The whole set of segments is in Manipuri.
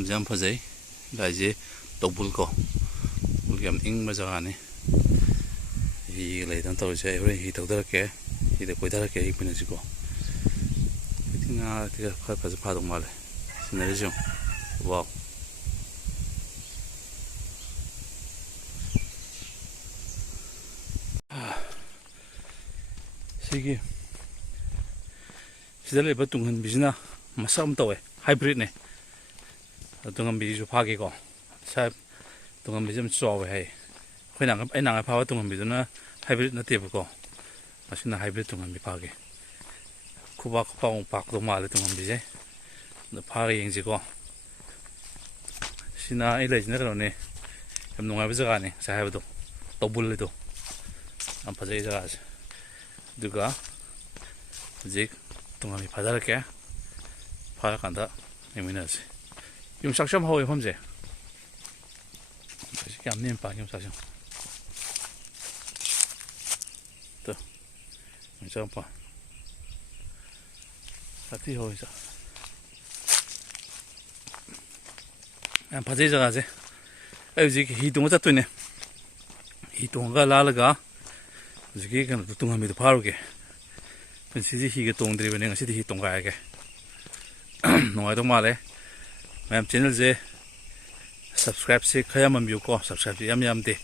ꯃꯐꯝꯁꯦ ꯌꯥꯝ ꯐꯖꯩ ꯂꯥꯏꯁꯦ ꯇꯧꯕꯨꯜꯀꯣ ꯇꯧꯕꯨꯜ ꯌꯥꯝ ꯏꯪꯕ ꯖꯒꯥꯅꯤ ꯍꯤꯒ ꯂꯩꯗꯅ ꯇꯧꯔꯤꯁꯦ ꯑꯩ ꯍꯣꯔꯦꯟ ꯍꯤ ꯇꯧꯊꯔꯛꯀꯦ ꯍꯤꯗ ꯀꯣꯏꯊꯔꯛꯀꯦ ꯑꯌꯨꯛꯄꯤꯅꯁꯤꯀꯣ ꯉꯥꯗꯤ ꯈꯔ ꯐꯖ ꯐꯥꯗꯧ ꯃꯥꯜꯂꯦ ꯁꯤꯅꯔꯤꯁꯦ ꯋꯥꯎ ꯁꯤꯒꯤ ꯁꯤꯗ ꯂꯩꯕ ꯇꯨꯡꯍꯟꯕꯤꯁꯤꯅ ꯃꯁꯛ ꯑꯃ ꯇꯧꯋꯦ ꯍꯥꯏꯕ꯭ꯔꯤꯠꯅꯦ ꯇꯨꯡꯍꯟꯕꯤꯁꯤꯁꯨ ꯐꯥꯒꯦꯀꯣ ꯇꯨꯡꯍꯟꯕꯤꯁꯤ ꯌꯥꯝ ꯆꯥꯎꯋꯦ ꯍꯥꯏ ꯑꯩ ꯅꯍꯥꯟ ꯐꯥꯕ ꯇꯨꯡꯍꯟꯕꯤꯗꯨꯅ ꯍꯥꯏꯕ꯭ꯔꯤꯠ ꯅꯠꯇꯦꯕꯀꯣ ꯃꯁꯤꯅ ꯍꯥꯏꯕ꯭ꯔꯤꯠ ꯇꯨꯡꯍꯟꯕꯤ ꯐꯥꯒꯦ ꯈꯨꯄꯥꯛꯃꯨꯛ ꯄꯥꯛꯀꯗꯧ ꯃꯥꯜꯂꯦ ꯇꯨꯡꯍꯟꯕꯤꯁꯦ ꯑꯗ ꯐꯥꯔꯒ ꯌꯦꯡꯁꯤꯀꯣ ꯁꯤꯅ ꯑꯩ ꯂꯩꯁꯤꯅ ꯀꯩꯅꯣꯅꯦ ꯌꯥꯝ ꯅꯨꯡꯉꯥꯏꯕ ꯖꯒꯥꯅꯤ ꯉꯁꯥꯏ ꯍꯥꯏꯕꯗꯣ ꯇꯧꯕꯨꯜꯗꯣ ꯌꯥꯝ ꯐꯖꯩ ꯖꯒꯥꯁꯦ ꯑꯗꯨꯒ ꯍꯧꯖꯤꯛ ꯇꯨꯡꯍꯟꯕꯤ ꯐꯥꯊꯔꯛꯀꯦ ꯐꯥꯔꯀꯥꯟꯗ ꯌꯦꯡꯃꯤꯟꯅꯔꯁꯤ ꯌꯣꯡꯆꯥꯛꯁꯨ ꯌꯥꯝ ꯍꯧꯋꯦ ꯃꯐꯝꯁꯦ ꯀꯌꯥꯝ ꯅꯦꯝ ꯄꯥꯟꯒꯦ ꯌꯣꯡꯆꯥꯛꯁꯦ ꯌꯣꯡꯆꯥꯛ ꯃꯄꯥꯟ ꯁꯥꯊꯤ ꯍꯧꯋꯦ ꯌꯥꯝ ꯐꯖꯩ ꯖꯒꯥꯁꯦ ꯑꯩ ꯍꯧꯖꯤꯛ ꯍꯤ ꯇꯣꯡꯉ ꯆꯠꯇꯣꯏꯅꯦ ꯍꯤ ꯇꯣꯡꯉꯒ ꯂꯥꯜꯂꯒ ꯍꯧꯖꯤꯛꯀꯤ ꯀꯩꯅꯣꯗꯣ ꯇꯨꯡꯍꯟꯕꯤꯗꯣ ꯐꯥꯔꯨꯒꯦ ꯄꯨꯟꯁꯤꯁꯦ ꯍꯤꯒ ꯇꯣꯡꯗ꯭ꯔꯤꯕꯅꯦ ꯉꯁꯤꯗꯤ ꯍꯤ ꯇꯣꯡꯒꯥꯏꯔꯒꯦ ꯅꯨꯡꯉꯥꯏꯗꯧ ꯃꯥꯜꯂꯦ ꯃꯌꯥꯝ ꯆꯦꯅꯦꯜꯁꯦ ꯁꯕꯁꯀ꯭ꯔꯥꯏꯞꯁꯦ ꯈꯔ ꯌꯥꯝꯃꯟꯕꯤꯌꯨꯀꯣ ꯁꯕꯁꯀ꯭ꯔꯥꯏꯞꯁꯦ ꯌꯥꯝꯗꯦ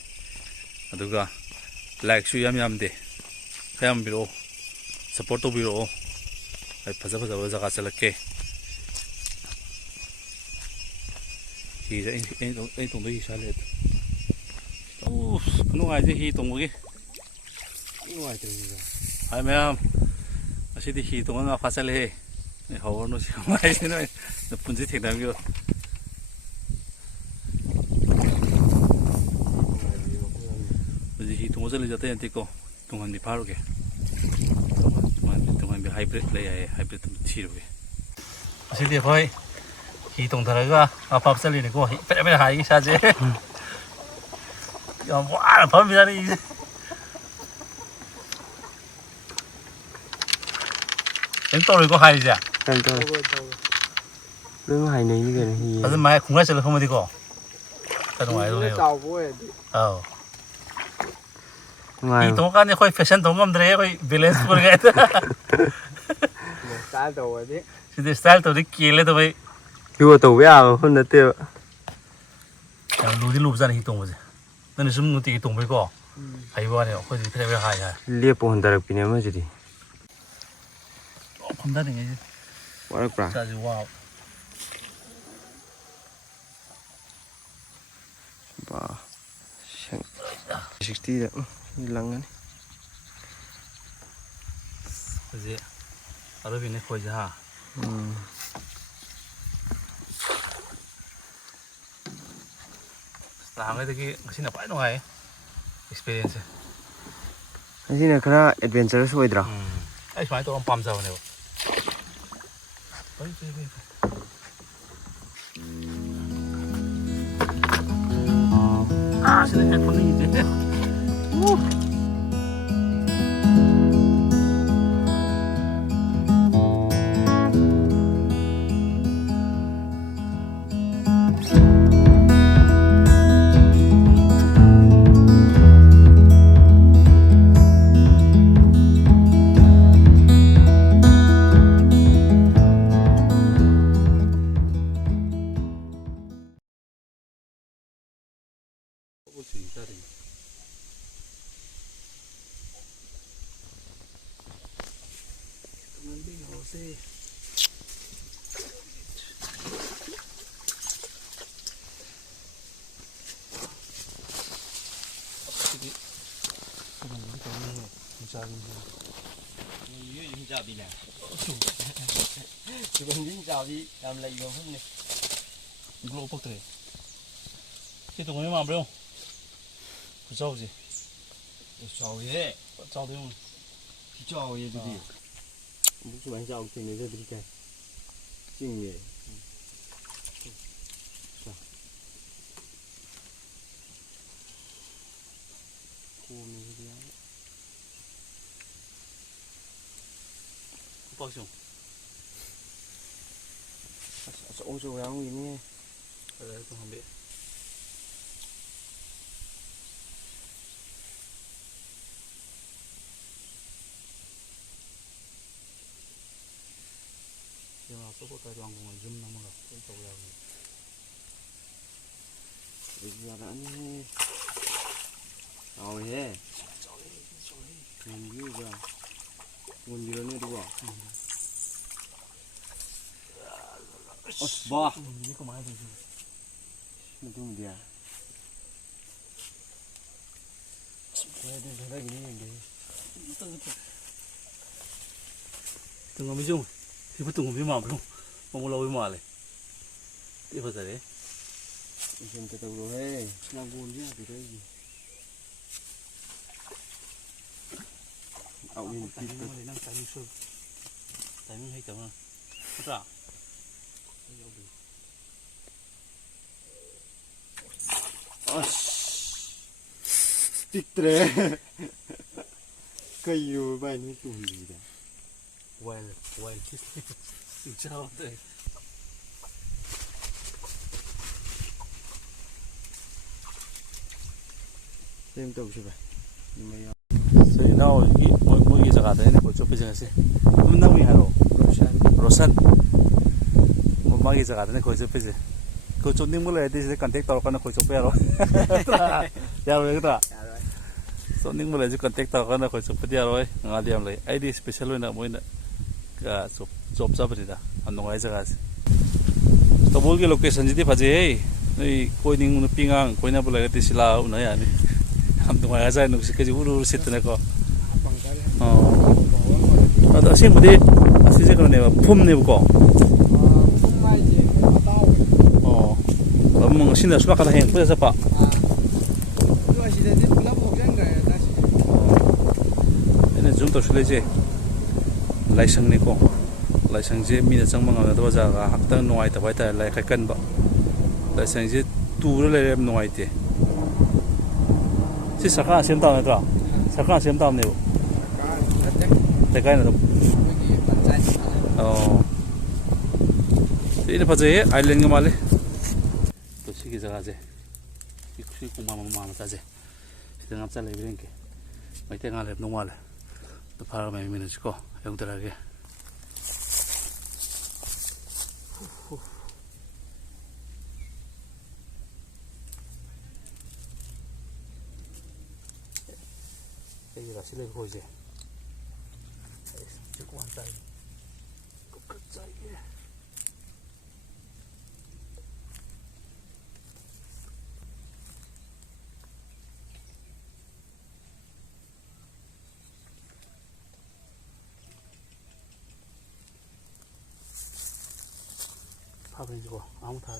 ꯑꯗꯨꯒ ꯂꯥꯏꯛꯁꯨ ꯌꯥꯝꯗꯦ ꯈꯔ ꯌꯥꯝꯕꯤꯔꯛꯑꯣ ꯁꯞꯄꯣꯔꯠ ꯇꯧꯕꯤꯔꯛꯑꯣ ꯑꯩ ꯐꯖ ꯐꯖꯕ ꯖꯒꯥ ꯆꯠꯂꯛꯀꯦ ꯍꯤꯁꯦ ꯑꯩ ꯇꯣꯡꯗꯣꯏ ꯍꯤ ꯁꯥꯠꯂꯦ ꯅꯨꯡꯉꯥꯏꯁꯦ ꯍꯤ ꯇꯣꯡꯕꯒꯤ ꯅꯨꯡꯉꯥꯏꯇ꯭ꯔꯦ ꯍꯥꯏ ꯃꯌꯥꯝ ꯉꯁꯤꯗꯤ ꯍꯤ ꯇꯣꯡꯉ ꯉꯥ ꯐꯥ ꯆꯠꯂꯦꯍꯦ ꯅꯣꯏ ꯍꯧꯔꯅꯨ ꯁꯤ ꯅꯨꯡꯉꯥꯏꯁꯦ ꯅꯣꯏ ꯄꯨꯟꯁꯤ ꯊꯦꯡꯅꯕꯤꯌꯣ ꯍꯧꯖꯤꯛ ꯍꯤ ꯇꯣꯡꯉ ꯆꯠꯂꯤꯁꯦ ꯑꯇꯩ ꯅꯠꯇꯦꯀꯣ ꯇꯨꯡꯍꯟꯕꯤ ꯐꯥꯔꯨꯒꯦ ꯇꯨꯡꯍꯟꯕꯤ ꯍꯥꯏꯕ꯭ꯔꯤꯠ ꯂꯩ ꯍꯥꯏꯌꯦ ꯍꯥꯏꯕ꯭ꯔꯤꯠ ꯊꯤꯔꯨꯒꯦ ꯉꯁꯤꯗꯤ ꯑꯩꯈꯣꯏ ꯍꯤ ꯇꯣꯡꯊꯔꯒ ꯉꯥ ꯐꯥꯕ ꯆꯠꯂꯤꯅꯤꯀꯣ ꯍꯤ ꯐꯦꯔꯦ ꯐꯦꯔꯦ ꯍꯥꯏꯒꯤ ꯏꯁꯥꯁꯦ ꯌꯥꯝ ꯋꯥꯅ ꯐꯝꯃꯤꯖꯥꯠꯅꯤ ꯍꯤꯁꯦ ꯀꯩꯝ ꯇꯧꯔꯣꯏꯀꯣ ꯍꯥꯏꯔꯤꯁꯦ ꯀꯩꯝ ꯇꯧꯔꯣꯏ ꯂꯣꯏꯅ ꯍꯥꯏꯅꯩꯅꯤ ꯀꯩꯅꯣ ꯍꯤ ꯑꯗꯨ ꯃꯥꯏ ꯈꯣꯡꯒ꯭ꯔꯥꯏ ꯆꯠꯂ ꯐꯝꯃꯗꯤꯀꯣ ꯈꯔ ꯅꯨꯡꯉꯥꯏꯗꯧꯅꯦꯕ ꯆꯥꯎꯕ ꯑꯣꯏꯔꯗꯤ ꯑꯧ ꯍꯤ ꯅꯨꯡꯉꯥꯏꯕ ꯇꯣꯡꯉꯀꯥꯟꯗ ꯑꯩꯈꯣꯏ ꯐꯦꯁꯟ ꯇꯧꯕ ꯉꯝꯗ꯭ꯔꯦ ꯑꯩꯈꯣꯏ ꯕꯦꯂꯦꯟꯁ ꯄꯨꯔꯤꯉꯩꯗ ꯁ꯭ꯇꯥꯏꯜ ꯇꯧꯕꯗꯤ ꯁꯤꯗꯤ ꯏꯁꯇꯥꯏꯜ ꯇꯧꯗꯤ ꯀꯦꯜꯂꯦ ꯇꯧꯕ ꯌꯣ ꯇꯧꯕ ꯌꯥꯕ ꯃꯐꯝ ꯅꯠꯇꯦꯕ ꯌꯥꯝ ꯂꯨꯗꯤ ꯂꯨꯕꯖꯥꯠꯅꯤ ꯍꯤ ꯇꯣꯡꯕꯁꯦ ꯅꯪꯅ ꯁꯨꯝ ꯅꯨꯡꯇꯤꯒꯤ ꯇꯣꯡꯕꯩꯀꯣ ꯍꯩꯕ ꯋꯥꯅꯦꯕ ꯑꯩꯈꯣꯏꯗꯤ ꯐꯦꯔꯦ ꯐꯦꯔꯦ ꯍꯥꯏ ꯂꯦꯞꯄꯨ ꯍꯟꯊꯔꯛꯄꯤꯅꯦ ꯑꯃꯁꯤꯗꯤ ꯐꯝꯊꯅꯤꯡꯉꯩꯁꯦ ꯋꯥꯔꯛꯄ꯭ꯔꯥ ꯏꯁꯥꯁꯦ ꯋꯥꯕ ꯕꯥ 60ꯗ ꯂꯪꯉꯅꯤ ꯍꯧꯖꯤꯛ ꯑꯔꯣꯏꯕꯤꯅꯦ ꯈꯣꯏꯁꯦ ꯍꯥ ꯅꯍꯥꯟꯉꯩꯗꯒꯤ ꯉꯁꯤꯅ ꯈ꯭ꯋꯥꯏ ꯅꯨꯡꯉꯥꯏ ꯑꯦꯛꯁꯄꯤꯔꯤꯌꯦꯟꯁꯁꯦ ꯑꯁꯤꯅ ꯈꯔ ꯑꯦꯗꯚꯦꯟꯆꯔꯁ ꯑꯣꯏꯗ꯭ꯔꯥ ꯑꯩ ꯁꯨꯃꯥꯏꯅ ꯇꯧꯔ ꯄꯥꯝꯖꯕꯅꯦꯕ ꯁꯤꯗ ꯍꯦꯛ ꯐꯝꯅꯤꯡꯉꯤꯁꯦ ꯍꯤꯡꯆꯥꯕꯤꯅꯦ ꯇꯨꯡꯍꯟꯕꯤ ꯍꯤꯡꯆꯥꯕꯤ ꯌꯥꯝ ꯂꯩꯕ ꯃꯐꯝꯅꯤ ꯒ꯭ꯂꯣ ꯄꯛꯇ꯭ꯔꯦ ꯁꯤ ꯇꯨꯡꯍꯟꯕꯤ ꯃꯥꯟꯕ꯭ꯔ ꯌꯦꯡꯉꯨ ꯈꯨꯆꯥꯎꯁꯦ ꯆꯥꯎꯋꯤꯍꯦ ꯆꯥꯎꯗ ꯌꯦꯡꯉꯨ ꯆꯥꯎꯋꯦ ꯑꯗꯨꯗꯤ ꯑꯃꯨꯛ ꯁꯨꯃꯥꯏꯅ ꯆꯥꯎ ꯊꯦꯡꯅꯖꯗ꯭ꯔꯤ ꯀꯥꯏ ꯆꯤꯡꯉꯦ ꯈꯨꯄꯥꯛꯁꯦ ꯌꯦꯡꯉꯨ ꯑꯆꯧ ꯑꯆꯧꯕ ꯌꯥꯎꯔꯝꯒꯤꯅꯤ tung hambi nhưng mà số cái đoàn của zoom nó mà cái cầu nào Bây giờ đã đi. Rồi he. Ngon dữ giờ. Ngon dữ nữa đúng không? Bò. ini kok mana tu Nó tung dia. Đây đây gini gini. tung hambi zoom thì phải tung hambi mà không mau lâu mà lại tiếp vào đấy Xem cái tàu rồi he. Nó ngon dữ thì đây gì. Ảo nhìn tại nhưng mà để năng tại sơ tại mình hay chậm à rất là Titre. Cây rồi bay nó tụi gì đấy. wild xin chào đây Xem tàu chưa vậy. Nhưng mà so now mỗi cái jaga đấy có chỗ bây giờ sẽ mình nào mình haro Rosan một mấy cái jaga đấy có chỗ bây giờ có chỗ những cái này thì contact tao con có chỗ bây giờ ya rồi cái so những cái này contact tao con có chỗ bây giờ rồi nggak diam lagi ID special luôn mau ini cái job job apa tidak anu nggak jaga sih तो बोल के लोकेशन जी फजे है कोई नहीं पिंगांग कोई ना बोला कि सिला उन्हें यानी हम तो वहाँ जाए नुकसे के जो उड़ सितने को तो असीम मुझे असी से करने वाला फुम ने बुको अब मंग सिंदा सुबह कल है पुरे Sapa ini zoom to sule je laisang ni ko laisang je mi na changmang na do jaga haktang noi ta bai ta lai khai kan ba laisang je tu re le noi te si saka sem ta na tra saka sem ta ne bo te kai na to ini pa je island ga male to si ki jaga je si ku ma ta je si ngap cha le bren ke mai te nga le no male to phara mai minutes ko yung talaga đây là sẽ lên hồi gì chứ có tay có cất dây 파브린 주고 아무 타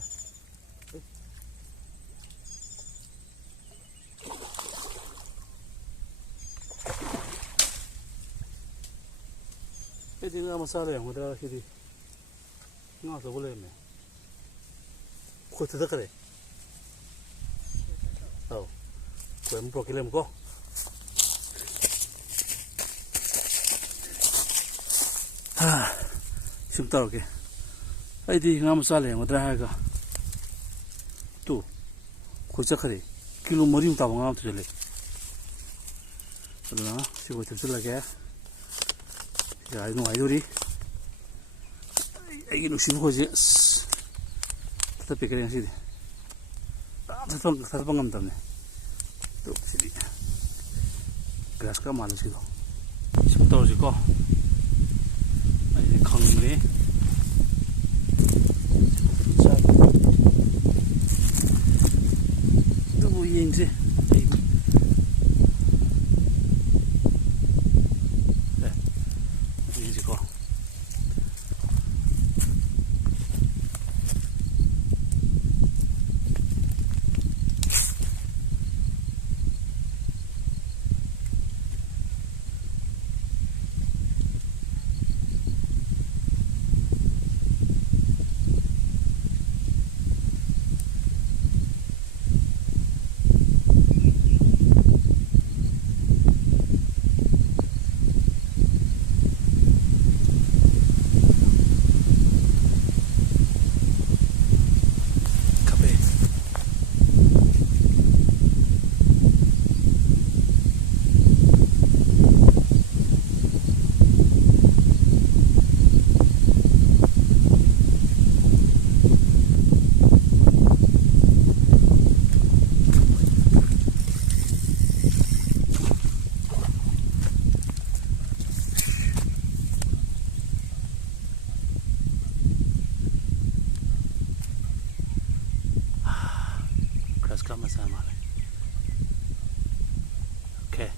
Jadi nggak masalah yang udah jadi nggak usah boleh me. Kau tidak kere. Tahu. Kau mau kirim kok. Sebentar oke. Jadi nggak masalah yang udah harga. Tuh. Kau cakap kere. Kilo mori untuk abang tu jadi. Betul si kau terus lagi ya. Ya, ini aidori. Ini nusin hoje. Tapi kerja sih. Tetap ngam tamne. Tuh sini. Grass ka malu sih. Sebentar sih kok. Ini kangni. Tuh yang sih. Grass ꯀꯥꯞ ꯃꯆꯥ ꯃꯥꯜꯂꯦ ꯑꯣꯀꯦ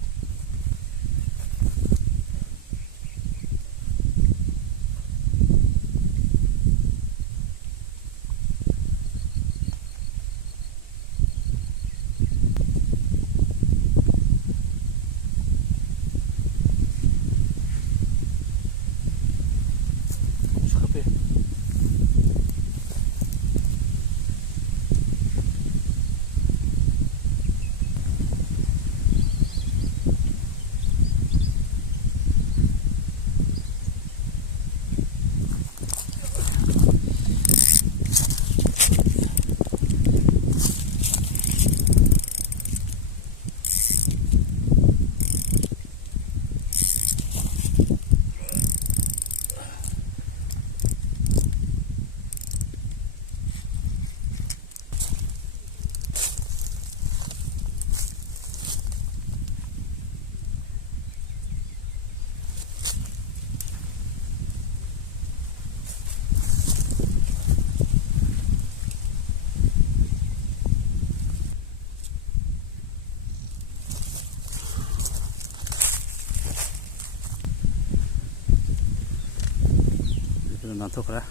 나토그라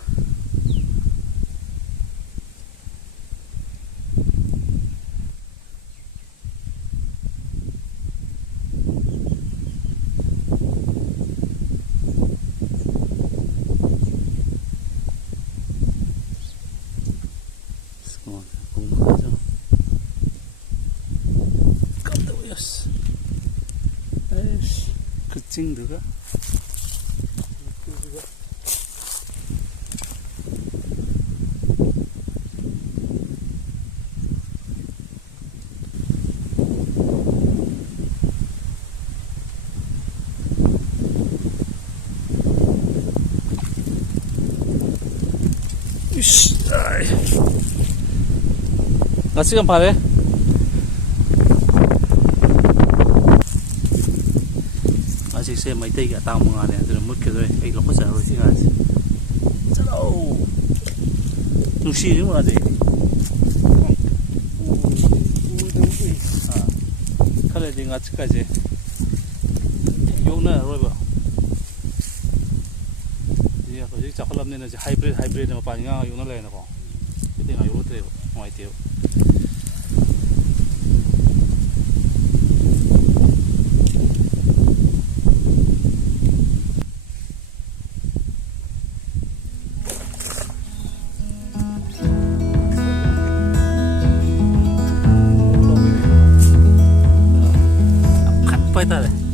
공부하죠. 깜짝이야. 에이씨, 그 찡드가. 같이 좀 봐래. 아직세 마이테이가 따먹어네. 그럼 먹게도 이 놓고 자로 시간지. 짜오. 누시는 뭐라지? 그래 지금 아직까지 용나 로이버. 이제 거기 작업하면 이제 하이브리드 뭐 빠니가 용나 내는 거. 그때가 요것들 마이테요. Phải ta đây.